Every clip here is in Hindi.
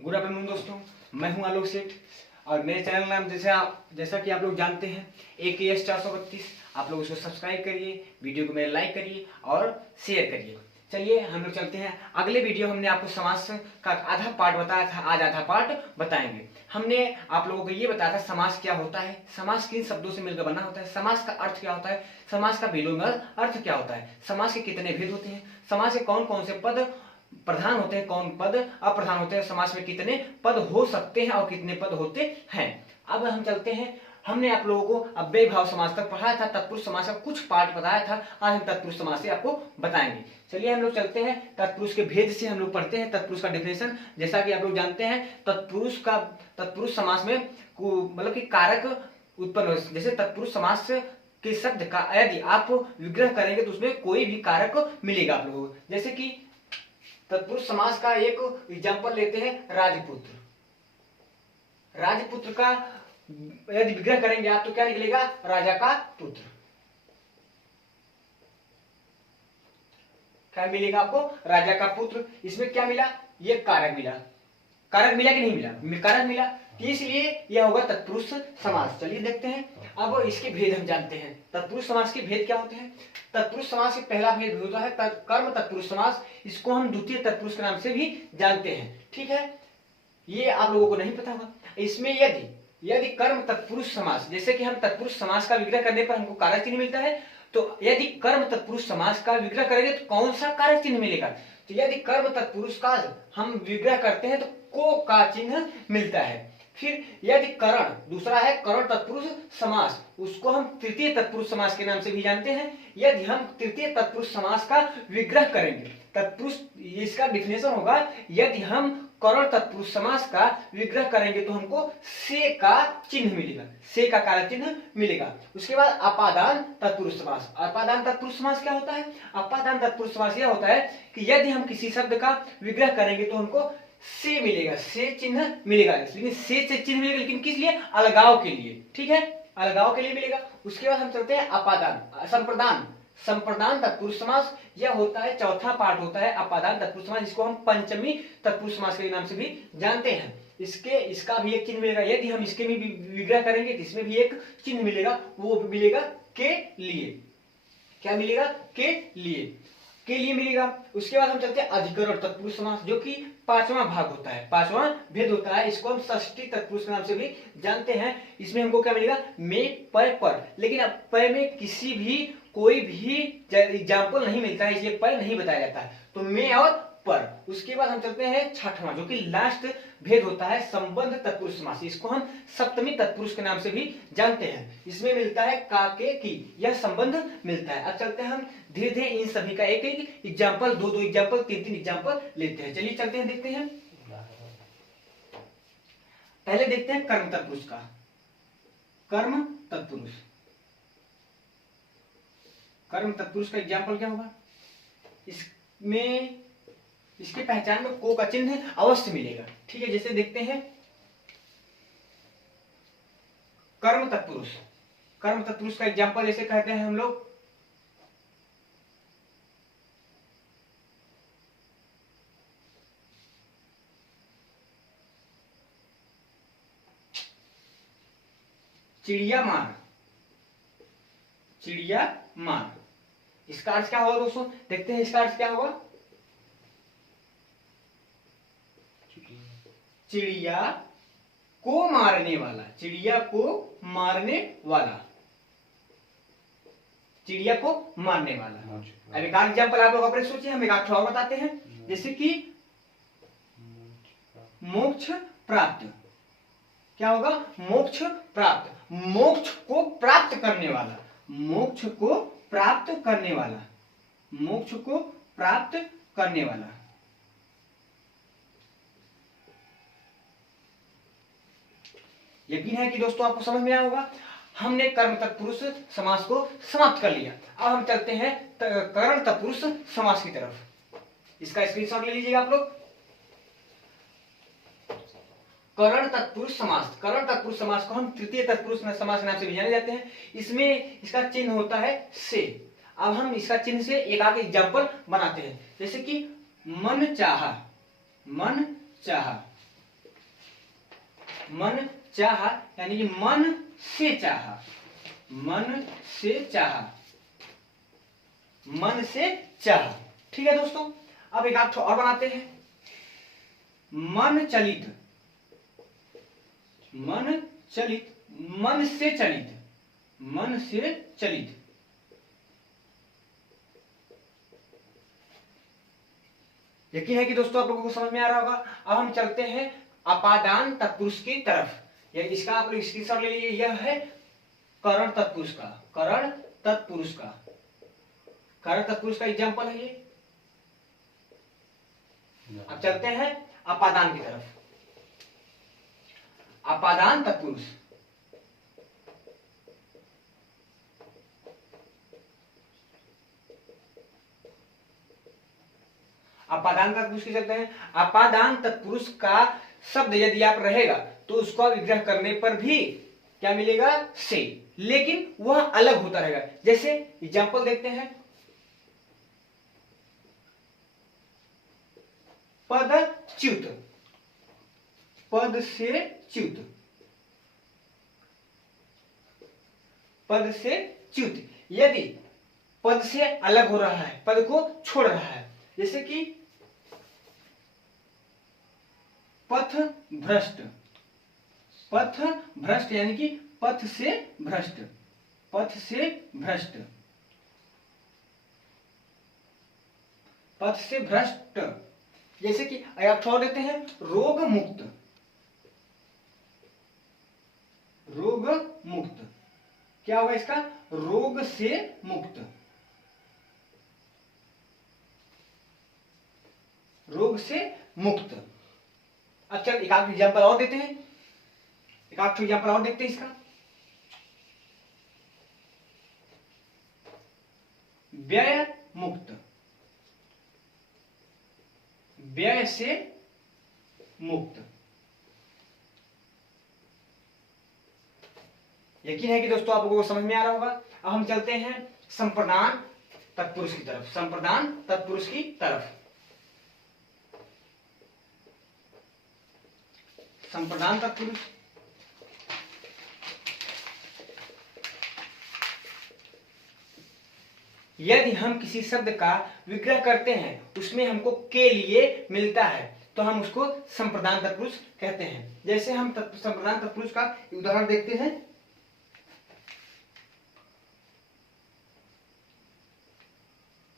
गुड आफ्टरनून दोस्तों, मैं हूं आलोक सेठ और मेरे चैनल नाम जैसा कि आप लोग जानते हैं AKS 432। आप लोग उसको सब्सक्राइब करिए, वीडियो को मेरे लाइक करिए और शेयर करिए। चलिए हम लोग चलते हैं। अगले वीडियो हमने आपको समास का आधा पार्ट बताया था, आज आधा पार्ट बताएंगे। हमने आप लोगों को ये बताया था समास क्या होता है, समास किन शब्दों से मिलकर बना होता है, समास का अर्थ क्या होता है, समास का विलोम अर्थ क्या होता है, समास के कितने भेद होते हैं, समास के कौन कौन से पद प्रधान होते हैं, कौन पद अप्रधान होते हैं, समास में कितने पद हो सकते हैं और कितने पद होते हैं। अब हम चलते हैं। हमने आप लोगों को अव्यय भाव समास तक पढ़ाया था, तत्पुरुष समास का कुछ पार्ट बताया था। आज हम तत्पुरुष समास से आपको बताएंगे। चलिए हम लोग चलते हैं। तत्पुरुष के भेद से हम लोग पढ़ते हैं तत्पुरुष का डेफिनेशन। जैसा कि आप लोग जानते हैं तत्पुरुष समास में मतलब कि कारक उत्पन्न हो, जैसे तत्पुरुष समास के शब्द का यदि आप विग्रह करेंगे तो उसमें कोई भी कारक मिलेगा आप लोगों को। जैसे कि तत्पुरुष समास का एक एग्जाम्पल लेते हैं, राजपुत्र। राजपुत्र का यदि विग्रह करेंगे आप तो क्या निकलेगा, राजा का पुत्र। क्या मिलेगा आपको, राजा का पुत्र। इसमें क्या मिला, ये कारक मिला। कारक मिला कि नहीं मिला, कारक मिला, तो इसलिए यह होगा तत्पुरुष समास। चलिए देखते हैं। अब इसके भेद हम जानते हैं। तत्पुरुष समास के भेद क्या होते हैं। तत्पुरुष समास के पहला भेद होता है कर्म तत्पुरुष समास। इसको हम द्वितीय तत्पुरुष के नाम से भी जानते हैं, ठीक है। ये आप लोगों को नहीं पता होगा। इसमें यदि कर्म तत्पुरुष समास, जैसे कि हम तत्पुरुष समास का विग्रह करने पर हमको कारक चिन्ह मिलता है, तो यदि कर्म तत्पुरुष समास का विग्रह करेंगे तो कौन सा कारक चिन्ह मिलेगा। तो यदि कर्म तत्पुरुष का हम विग्रह करते हैं तो को का चिन्ह मिलता है। फिर यदि करण दूसरा है करण तत्पुरुष समास, उसको हम तृतीय तत्पुरुष समास के नाम से भी जानते हैं। यदि हम तृतीय तत्पुरुष समास का विग्रह करेंगे, तत्पुरुष इसका डिफिनेशन होगा, यदि हम करण तत्पुरुष समास का विग्रह करेंगे तो हमको से का चिन्ह मिलेगा, से का कारक चिन्ह मिलेगा। उसके बाद अपादान तत्पुरुष समास। अपादान तत्पुरुष समास क्या होता है, अपादान तत्पुरुष समास यह होता है कि यदि हम किसी शब्द का विग्रह करेंगे तो हमको से मिलेगा, से चिन्ह मिलेगा। लेकिन से चिन्ह मिलेगा, लेकिन किस लिए, अलगाव के लिए, ठीक है, अलगाव के लिए मिलेगा। उसके बाद हम चलते हैं अपादान संप्रदान। संप्रदान तत्पुरुष समास यह होता है, चौथा पार्ट होता है अपादान तत्पुरुष समास, जिसको हम पंचमी तत्पुरुष समास के नाम से भी जानते हैं। इसका भी एक चिन्ह मिलेगा। यदि हम इसके भी विग्रह करेंगे तो इसमें भी एक चिन्ह मिलेगा, वो मिलेगा के लिए। क्या मिलेगा, के लिए मिलेगा। उसके बाद हम चलते हैं अधिकरण तत्पुरुष समास, जो कि पांचवा भाग होता है, पांचवा भेद होता है। इसको हम षष्ठी तत्पुरुष के नाम से भी जानते हैं। इसमें हमको क्या मिलेगा, में पय पर, लेकिन अब पय में किसी भी कोई भी एग्जाम्पल नहीं मिलता है, इसलिए पय नहीं बताया जाता है, तो में और पर। उसके बाद हम चलते हैं छठवां, जो कि लास्ट भेद होता है संबंध तत्पुरुष समास। इसको हम सप्तमी तत्पुरुष के नाम से भी जानते हैं। इसमें मिलता है का के की, यह संबंध मिलता है। अब चलते हैं हम धीरे धीरे इन सभी का एक एक एग्जाम्पल, दो एग्जाम्पल, तीन एग्जाम्पल लेते हैं। चलिए चलते हैं, देखते हैं। पहले देखते हैं कर्म तत्पुरुष का। कर्म तत्पुरुष, कर्म तत्पुरुष का एग्जाम्पल क्या होगा, इसमें इसकी पहचान में को का चिन्ह अवश्य मिलेगा, ठीक है। जैसे देखते हैं कर्म तत्पुरुष। कर्म तत्पुरुष का एग्जाम्पल जैसे कहते हैं हम लोग, चिड़िया मार। चिड़िया मार, इसका अर्थ क्या होगा दोस्तों, देखते हैं इसका अर्थ क्या होगा। चिड़िया को मारने वाला, चिड़िया को मारने वाला, चिड़िया को मारने वाला। अब एक एग्जाम्पल आप लोग अपने सोचिए, हम एक और बताते हैं। जैसे कि मोक्ष प्राप्त, क्या होगा, मोक्ष प्राप्त, मोक्ष को प्राप्त करने वाला, मोक्ष को प्राप्त करने वाला, मोक्ष को प्राप्त करने वाला। यकीन है कि दोस्तों आपको समझ में आया होगा। हमने कर्म तत्पुरुष समास को समाप्त कर लिया। अब हम चलते हैं करण तत्पुरुष समास की तरफ। इसका स्क्रीनशॉट ले लीजिएगा आप लोग। करण तत्पुरुष समास, करण तत्पुरुष समास को हम तृतीय तत्पुरुष समास के नाम से भी जाने जाते हैं। इसमें इसका चिन्ह होता है से। अब हम इसका चिन्ह से एक आगे एग्जाम्पल बनाते हैं। जैसे कि मन चाहा, मन चाहा, मन चाहा यानी कि मन से चाहा, मन से चाहा, मन से चाहा। ठीक है दोस्तों, अब एक आध और बनाते हैं। मन चलित, मन चलित, मन से चलित, मन से चलित। यकीन है कि दोस्तों आप लोगों को समझ में आ रहा होगा। अब हम चलते हैं अपादान तत्पुरुष की तरफ। इसका आप लोग स्क्रीनशॉट ले लीजिए। यह है करण तत्पुरुष का, करण तत्पुरुष का, करण तत्पुरुष का एग्जाम्पल है ये। अब चलते हैं अपादान की तरफ। अपादान तत्पुरुष, अपादान तत्पुरुष की चलते हैं। अपादान तत्पुरुष का शब्द यदि आप रहेगा तो उसका विग्रह करने पर भी क्या मिलेगा? से, लेकिन वह अलग होता रहेगा। जैसे एग्जाम्पल देखते हैं, पद च्युत, पद से च्युत, पद से च्युत। यदि पद से अलग हो रहा है, पद को छोड़ रहा है, जैसे कि पथ भ्रष्ट, पथ भ्रष्ट यानी कि पथ से भ्रष्ट, पथ से भ्रष्ट, पथ से भ्रष्ट। जैसे कि आप छोड़ देते हैं रोग मुक्त, रोग मुक्त, क्या होगा इसका? रोग से मुक्त, रोग से मुक्त। अब चल एक आध एग्जाम्पल और देते हैं, एक आध एग्जाम्पल और देखते हैं इसका। व्यय मुक्त, व्यय से मुक्त। यकीन है कि दोस्तों आप लोगों को समझ में आ रहा होगा। अब हम चलते हैं संप्रदान तत्पुरुष की तरफ, संप्रदान तत्पुरुष की तरफ। संप्रदान तत्पुरुष, यदि हम किसी शब्द का विग्रह करते हैं, उसमें हमको के लिए मिलता है, तो हम उसको संप्रदान तत्पुरुष कहते हैं। जैसे हम संप्रदान तत्पुरुष का उदाहरण देखते हैं,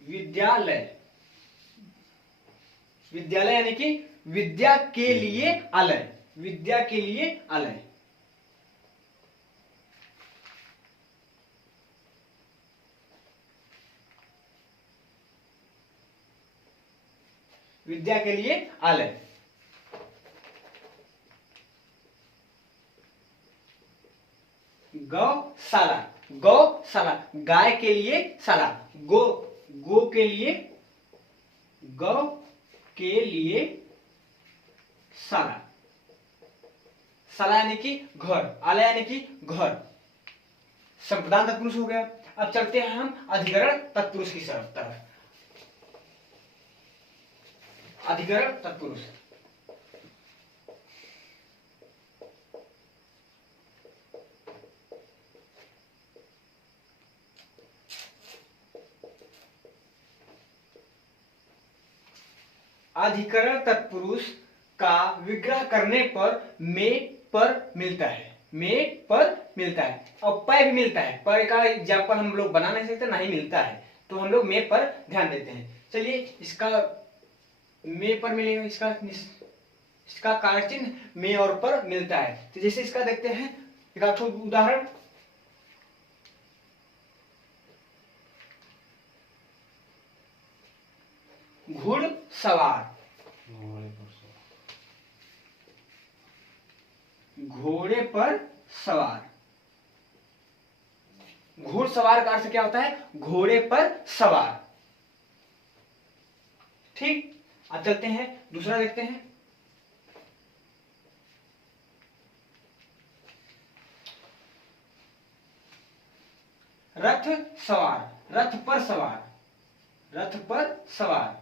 विद्यालय, विद्यालय यानी कि विद्या के लिए आलय, विद्या के लिए आलय। विद्या के लिए आलय। गौशाला, गौशाला, गाय के लिए शाला, गो, गो के लिए, गौ के लिए शाला, शाला यानी कि घर, आलय यानी कि घर। संप्रदान तत्पुरुष हो गया। अब चलते हैं हम अधिकरण तत्पुरुष की तरफ। अधिकरण तत्पुरुष, अधिकरण तत्पुरुष का विग्रह करने पर में पर मिलता है, में पर मिलता है, और पै भी मिलता है। पर का एग्जाम्पल हम लोग बना नहीं सकते, नहीं मिलता है, तो हम लोग में पर ध्यान देते हैं। चलिए इसका में पर मिलेगा, इसका कारक चिन्ह में और पर मिलता है। तो जैसे इसका देखते हैं एक उदाहरण, घुड़सवार, घोड़े पर सवार। घुड़सवार का अर्थ क्या होता है? घोड़े पर सवार। ठीक, अब चलते हैं दूसरा देखते हैं। रथ सवार, रथ पर सवार, रथ पर सवार।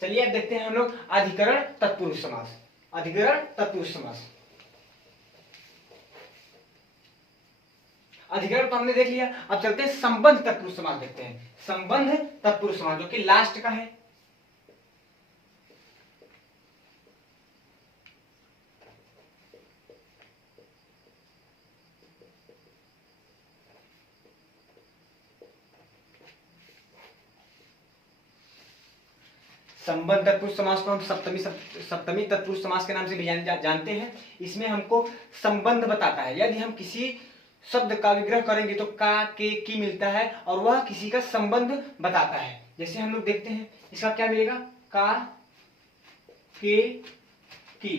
चलिए अब देखते हैं हम लोग अधिकरण तत्पुरुष समास। अधिकरण तत्पुरुष समास। अधिकरण तो हमने देख लिया, अब चलते हैं संबंध तत्पुरुष समास देखते हैं। संबंध तत्पुरुष समास जो कि लास्ट का है। संबंध तत्पुरुष समास को हम सप्तमी तत्पुरुष समास के नाम से भी जानते हैं। इसमें हमको संबंध बताता है। यदि हम किसी शब्द का विग्रह करेंगे तो का, के, की मिलता है और वह किसी का संबंध बताता है। जैसे हम लोग देखते हैं इसका क्या मिलेगा, का, के, की।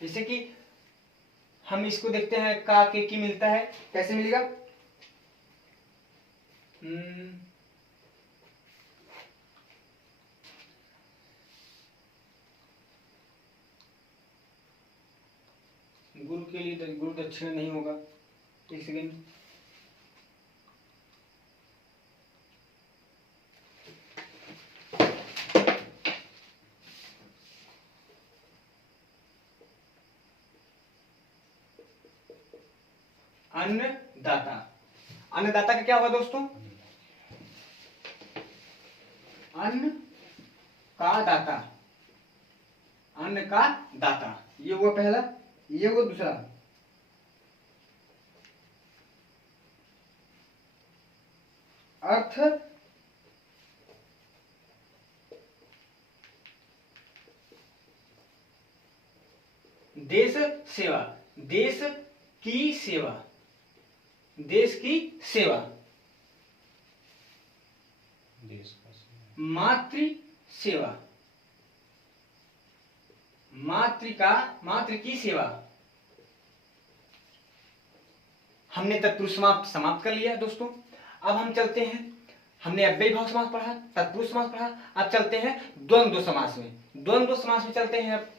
जैसे कि हम इसको देखते हैं, का, के, की मिलता है, कैसे मिलेगा, गुरु के लिए गुरु दक्षिणा नहीं होगा। एक सेकेंड, अन्नदाता। अन्नदाता का क्या होगा दोस्तों, अन्न का दाता, अन्न का दाता। ये हुआ पहला, ये वो दूसरा। अर्थ देश सेवा, देश की सेवा, देश की सेवा। मातृ सेवा, मातृका, मातृ की सेवा। हमने तत्पुरुष समास समाप्त कर लिया दोस्तों। अब हम चलते हैं, हमने अव्ययी भाव समास पढ़ा, तत्पुरुष समास पढ़ा, अब चलते हैं द्वंद्व समास में। द्वंद्व समास में चलते हैं अब।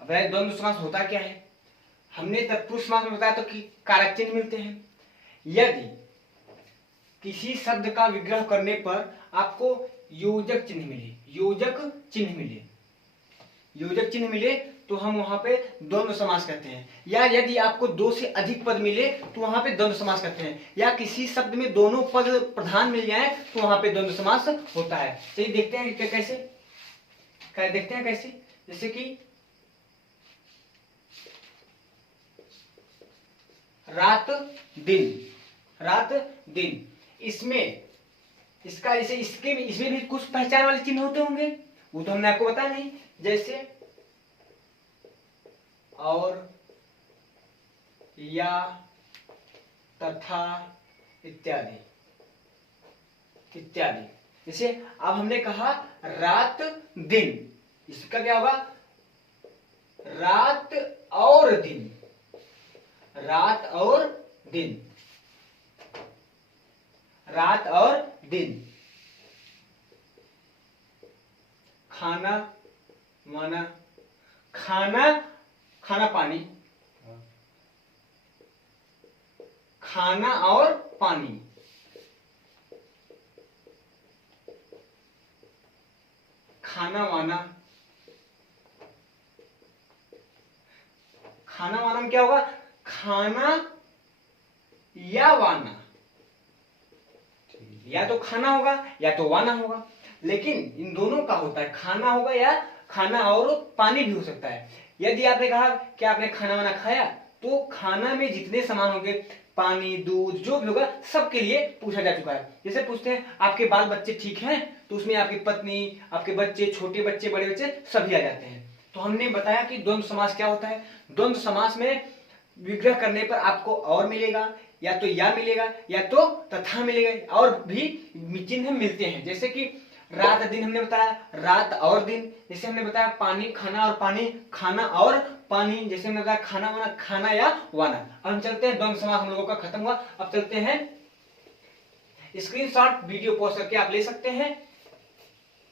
वह द्वंद्व समास होता क्या है, हमने तत्पुरुष समास में बताया तो कि कारक चिन्ह मिलते हैं। यदि किसी शब्द का विग्रह करने पर आपको योजक चिन्ह मिले, योजक चिन्ह मिले, योजक चिन्ह मिले तो हम वहां पे द्वंद्व समास करते हैं। या यदि आपको दो से अधिक पद मिले तो वहां पे द्वंद्व समास करते हैं। या किसी शब्द में दोनों पद प्रधान मिल जाए तो वहां पे द्वंद्व समास होता है। चलिए देखते हैं कि कैसे, देखते हैं कैसे। जैसे कि रात दिन, रात दिन, इसमें इसका जैसे इसमें भी कुछ पहचान वाले चिन्ह होते होंगे, वो तो हमने आपको बताया नहीं। जैसे और, या, तथा, इत्यादि इत्यादि। जैसे अब हमने कहा रात दिन, इसका क्या होगा, रात और दिन, रात और दिन, रात और दिन। खाना माना, खाना, खाना पानी, खाना और पानी। खाना वाना, खाना वाना में क्या होगा, खाना या वाना, या तो खाना होगा या तो वाना होगा, लेकिन इन दोनों का होता है, खाना होगा या खाना और पानी भी हो सकता है। यदि आपने कहा कि आपने खाना वाना खाया तो खाना में जितने सामान होंगे, पानी, दूध, जो भी होगा, सबके लिए पूछा जा चुका है। जैसे पूछते हैं आपके बाल बच्चे ठीक हैं, तो उसमें आपकी पत्नी, आपके बच्चे, छोटे बच्चे, बड़े बच्चे सभी आ जाते हैं। तो हमने बताया कि द्वंद्व समास क्या होता है। द्वंद्व समास में विग्रह करने पर आपको और मिलेगा, या तो या मिलेगा या तो तथा मिलेगा, और भी चिन्ह मिलते हैं। जैसे कि रात दिन हमने बताया, रात और दिन। जैसे हमने बताया पानी, खाना और पानी, खाना और पानी, जैसे हमने बताया खाना वाना, खाना या वाना। अब हम चलते हैं, द्वंद्व समास हम लोगों का खत्म हुआ। अब चलते हैं, स्क्रीनशॉट वीडियो पॉज करके आप ले सकते हैं,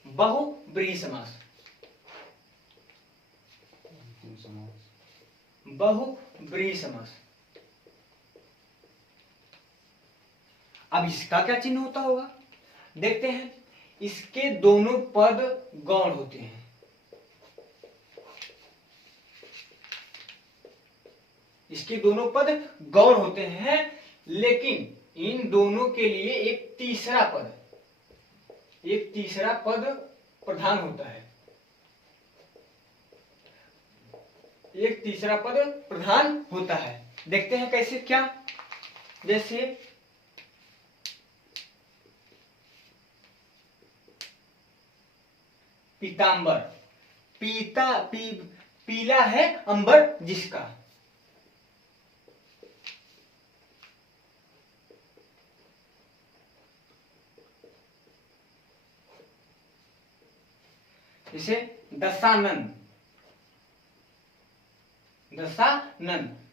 बहुब्रीहि समास। बहुब्रीहि समास। अब इसका क्या चिन्ह होता होगा, देखते हैं। इसके दोनों पद गौण होते हैं। इसके दोनों पद गौण होते हैं, लेकिन इन दोनों के लिए एक तीसरा पद प्रधान होता है। एक तीसरा पद प्रधान होता है। देखते हैं कैसे, क्या, जैसे पीतांबर, पीला है अंबर जिसका। जैसे दशानन,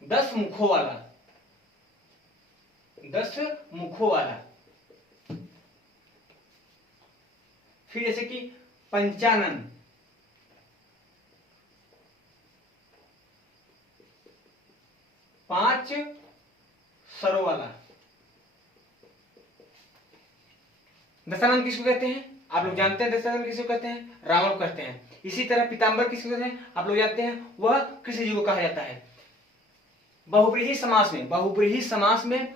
10 मुखों वाला, 10 मुखों वाला। फिर जैसे कि पंचानन, 5 सरों वाला। दशानन किसको कहते हैं, आप लोग जानते हैं। दशानन किसको कहते हैं, रावण को कहते हैं। इसी तरह पीतांबर किसको कहते हैं, आप लोग जानते हैं, वह कृष्ण जी को कहा जाता है। बहुब्रीहि समास में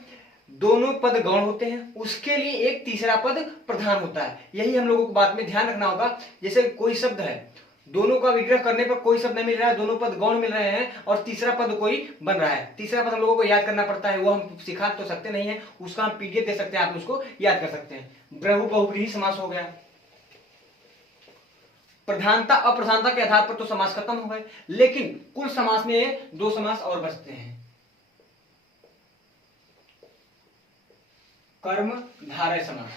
दोनों पद गौण होते हैं, उसके लिए एक तीसरा पद प्रधान होता है। यही हम लोगों को बात में ध्यान रखना होगा। जैसे कोई शब्द है, दोनों का विग्रह करने पर कोई शब्द नहीं मिल रहा है, दोनों पद गौण मिल रहे हैं और तीसरा पद कोई बन रहा है। तीसरा पद हम लोगों को याद करना पड़ता है, वो हम सिखा तो सकते नहीं है, उसका हम पीडीएफ दे सकते हैं, आप उसको याद कर सकते हैं। बहुब्रीहि समास हो गया। प्रधानता अप्रधानता के आधार पर तो समास खत्म हो गए, लेकिन कुल समास में 2 समास और बचते हैं। कर्मधारय समास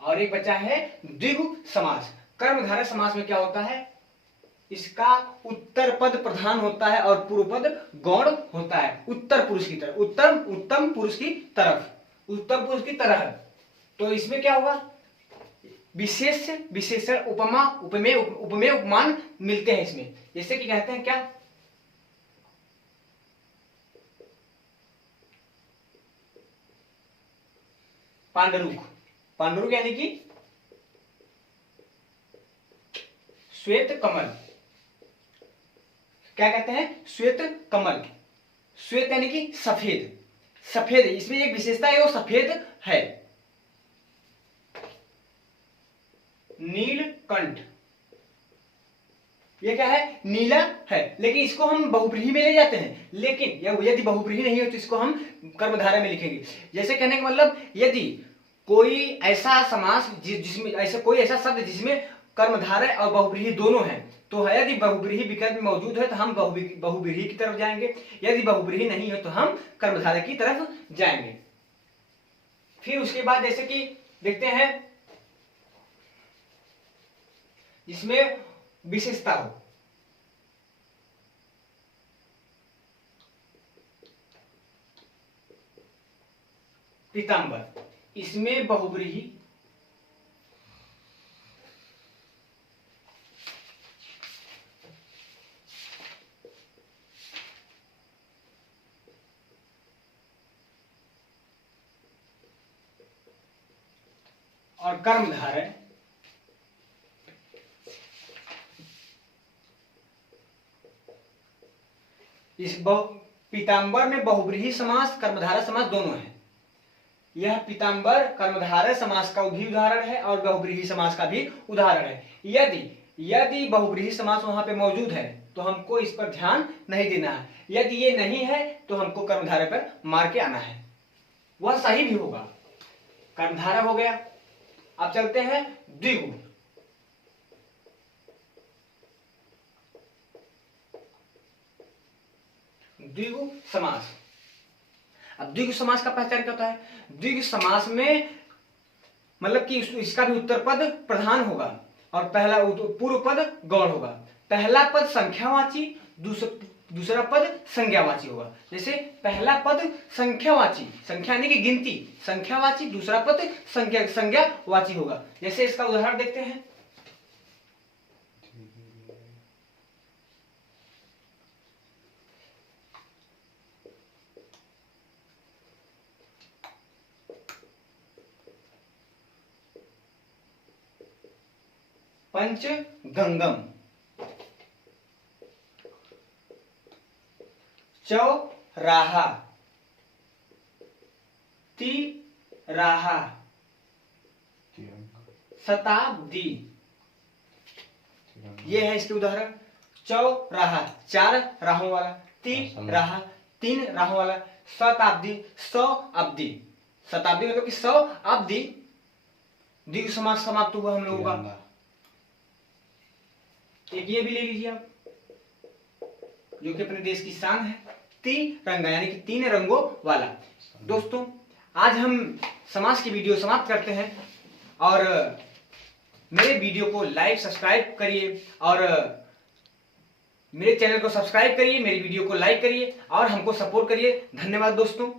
और एक बचा है द्विगु समास। कर्मधारय समास में क्या होता है, इसका उत्तर पद प्रधान होता है और पूर्व पद गौण होता है। उत्तर पुरुष की तरफ, उत्तम पुरुष की तरफ, उत्तम पुरुष की तरह। तो इसमें क्या होगा, विशेष विशेषण, उपमा, उपमेय, उपमान मिलते हैं इसमें। जैसे कि कहते हैं क्या, पांडुरुक यानी कि श्वेत कमल। क्या कहते हैं, श्वेत कमल। श्वेत यानी कि सफेद, इसमें एक विशेषता है, वो सफेद है। नीलकंठ, ये क्या है, नीला है, लेकिन इसको हम बहुब्रीहि में ले जाते हैं। लेकिन यदि बहुब्रीहि नहीं है तो इसको हम कर्मधारय में लिखेंगे। जैसे कहने का मतलब, यदि कोई ऐसा समास जिसमें ऐसा कोई ऐसा शब्द जिसमें कर्मधारय और बहुब्रीहि दोनों हैं, तो है, यदि बहुब्रीहि विकल्प मौजूद है तो हम बहुब्रीहि की तरफ जाएंगे, यदि बहुब्रीहि नहीं है तो हम कर्मधारय की तरफ जाएंगे। फिर उसके बाद जैसे कि देखते हैं, जिसमें विशेषता हो। पीतांबर, इसमें बहुब्रीहि और कर्मधारय इस पीतांबर में बहुब्रीहि समास, कर्मधारय समास दोनों है। यह पीतांबर कर्मधारय समास का भी उदाहरण है और बहुब्रीहि समास का भी उदाहरण है। यदि बहुब्रीहि समास वहां पे मौजूद है तो हमको इस पर ध्यान नहीं देना है, यदि ये नहीं है तो हमको कर्मधारय पर मार के आना है, वह सही भी होगा। कर्मधारय हो गया। अब चलते हैं द्विगु। द्विगु समास। अब द्विगु समास का पहचान क्या होता है, द्विगु समास में मतलब कि इसका भी उत्तर पद प्रधान होगा और पहला पूर्व पद गौण होगा। पहला पद संख्यावाची, दूसरा पद संज्ञावाची होगा। जैसे पहला पद संख्यावाची, संख्या यानी कि गिनती, संख्यावाची, दूसरा पद संज्ञावाची होगा। जैसे इसका उदाहरण देखते हैं। पंचगंगम, चौराहा, तिराहा, शताब्दी, ये है इसके उदाहरण। चौराहा 4 राहों वाला, तिराहा 3 राहों वाला, शताब्दी 100 अब्दी, शताब्दी मतलब कि 100 अब्दी, दीर्घ समास समाप्त हुआ हम लोगों का। एक ये भी ले लीजिए आप, जो कि अपने देश की शान है, तिरंगा यानी कि 3 रंगों वाला। दोस्तों आज हम समास की वीडियो समाप्त करते हैं, और मेरे वीडियो को लाइक सब्सक्राइब करिए, और मेरे चैनल को सब्सक्राइब करिए, मेरी वीडियो को लाइक करिए और हमको सपोर्ट करिए। धन्यवाद दोस्तों।